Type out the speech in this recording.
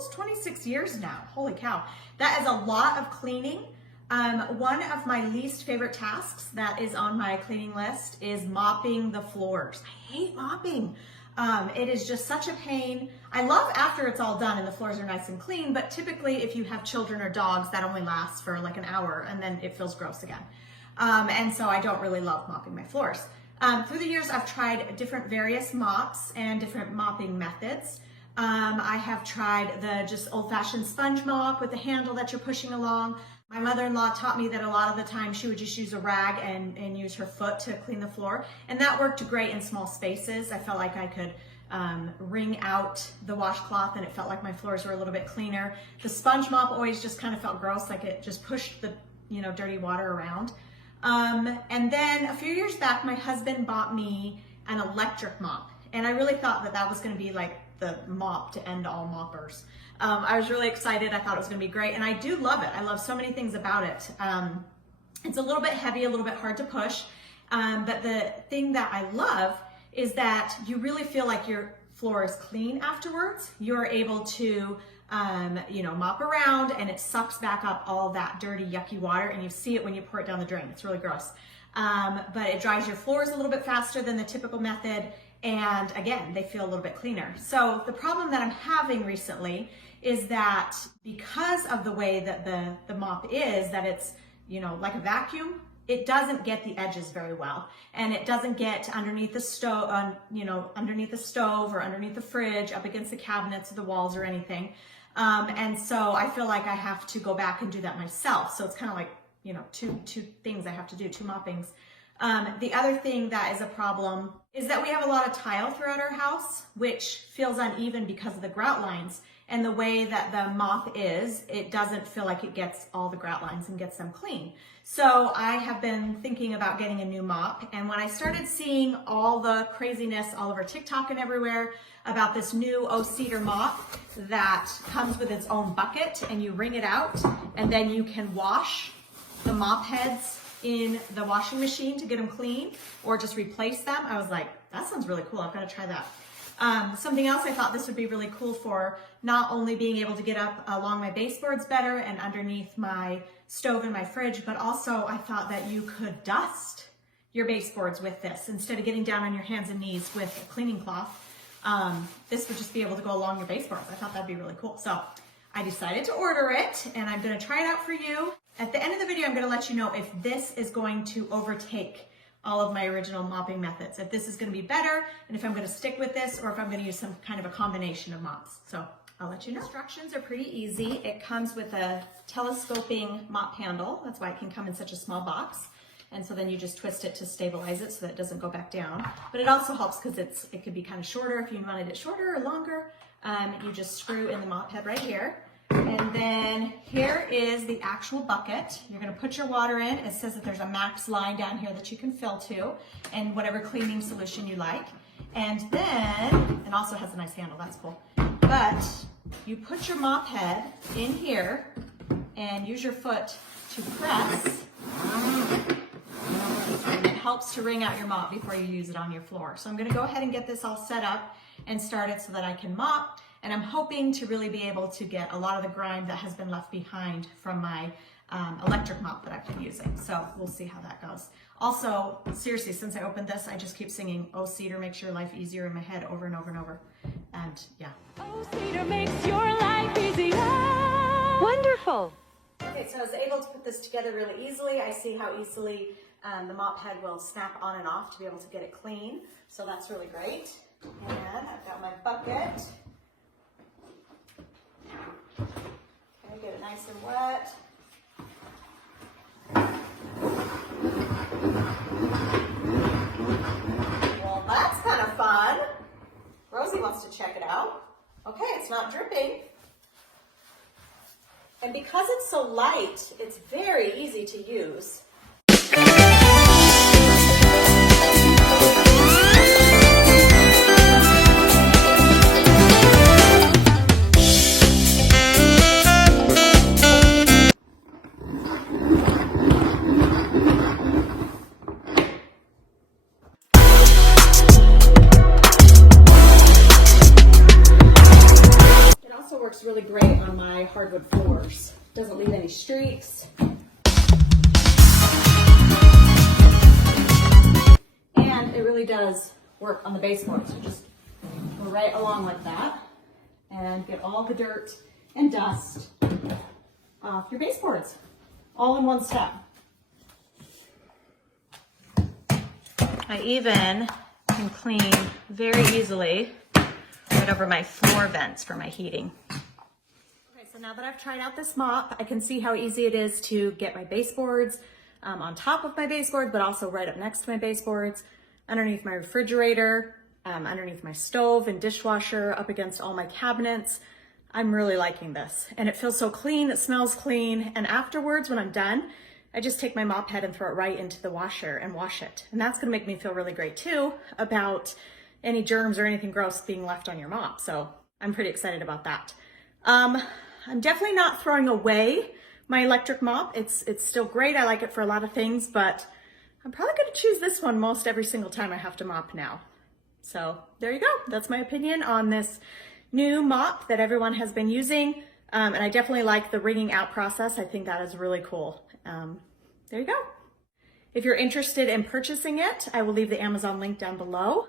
almost 26 years now. Holy cow. That is a lot of cleaning. One of my least favorite tasks that is on my cleaning list is mopping the floors. I hate mopping. It is just such a pain. I love after it's all done and the floors are nice and clean, but typically if you have children or dogs, that only lasts for like an hour and then it feels gross again. And so I don't really love mopping my floors. Through the years, I've tried different various mops and different mopping methods. I have tried the just old-fashioned sponge mop with the handle that you're pushing along. My mother-in-law taught me that a lot of the time she would just use a rag and use her foot to clean the floor. And that worked great in small spaces. I felt like I could wring out the washcloth and it felt like my floors were a little bit cleaner. The sponge mop always just kind of felt gross, like it just pushed the dirty water around. And then a few years back, my husband bought me an electric mop. And I really thought that that was going to be like the mop to end all moppers. I was really excited. I thought it was going to be great. And I do love it. I love so many things about it. It's a little bit heavy, a little bit hard to push. But the thing that I love is that you really feel like your floor is clean afterwards. You're able to, mop around and it sucks back up all that dirty, yucky water. And you see it when you pour it down the drain. It's really gross. But it dries your floors a little bit faster than the typical method. And again, they feel a little bit cleaner. So the problem that I'm having recently is that because of the way that the mop is, that it's, like a vacuum, it doesn't get the edges very well. And it doesn't get underneath the stove, underneath the stove or underneath the fridge, up against the cabinets or the walls or anything. And so I feel like I have to go back and do that myself. So it's kind of like, two things I have to do, two moppings. The other thing that is a problem is that we have a lot of tile throughout our house, which feels uneven because of the grout lines. And the way that the mop is, it doesn't feel like it gets all the grout lines and gets them clean. So I have been thinking about getting a new mop. And when I started seeing all the craziness all over TikTok and everywhere about this new Cedar mop that comes with its own bucket and you wring it out and then you can wash the mop heads in the washing machine to get them clean or just replace them, I was like, that sounds really cool. I've got to try that. Something else I thought this would be really cool for not only being able to get up along my baseboards better and underneath my stove and my fridge, but also I thought that you could dust your baseboards with this instead of getting down on your hands and knees with a cleaning cloth. This would just be able to go along your baseboards. I thought that'd be really cool. So I decided to order it and I'm going to try it out for you. At the end of the video, I'm going to let you know if this is going to overtake all of my original mopping methods, if this is going to be better, and if I'm going to stick with this, or if I'm going to use some kind of a combination of mops. So I'll let you know. Instructions are pretty easy. It comes with a telescoping mop handle. That's why it can come in such a small box. And so then you just twist it to stabilize it so that it doesn't go back down. But it also helps because it could be kind of shorter if you wanted it shorter or longer. You just screw in the mop head right here. And then here is the actual bucket. You're going to put your water in. It says that there's a max line down here that you can fill to, and whatever cleaning solution you like. And then, it also has a nice handle, that's cool. But you put your mop head in here and use your foot to press. And it helps to wring out your mop before you use it on your floor. So I'm going to go ahead and get this all set up and started so that I can mop. And I'm hoping to really be able to get a lot of the grime that has been left behind from my electric mop that I've been using. So we'll see how that goes. Also, seriously, since I opened this, I just keep singing, "Oh, Cedar makes your life easier" in my head over and over and over. And yeah. Oh, Cedar makes your life easier. Wonderful. Okay, so I was able to put this together really easily. I see how easily the mop head will snap on and off to be able to get it clean. So that's really great. And I've got my bucket. Okay, get it nice and wet. Well, that's kind of fun. Rosie wants to check it out. Okay, it's not dripping. And because it's so light, it's very easy to use. really great on my hardwood floors. Doesn't leave any streaks. And it really does work on the baseboard. So just go right along like that and get all the dirt and dust off your baseboards, all in one step. I even can clean very easily right over my floor vents for my heating. Okay, so now that I've tried out this mop, I can see how easy it is to get my baseboards on top of my baseboards, but also right up next to my baseboards, underneath my refrigerator, underneath my stove and dishwasher, up against all my cabinets. I'm really liking this. And it feels so clean, it smells clean. And afterwards, when I'm done, I just take my mop head and throw it right into the washer and wash it. And that's gonna make me feel really great too about any germs or anything gross being left on your mop. So I'm pretty excited about that. I'm definitely not throwing away my electric mop. It's still great. I like it for a lot of things, but I'm probably gonna choose this one most every single time I have to mop now. So there you go. That's my opinion on this new mop that everyone has been using. And I definitely like the wringing out process. I think that is really cool. There you go. If you're interested in purchasing it, I will leave the Amazon link down below.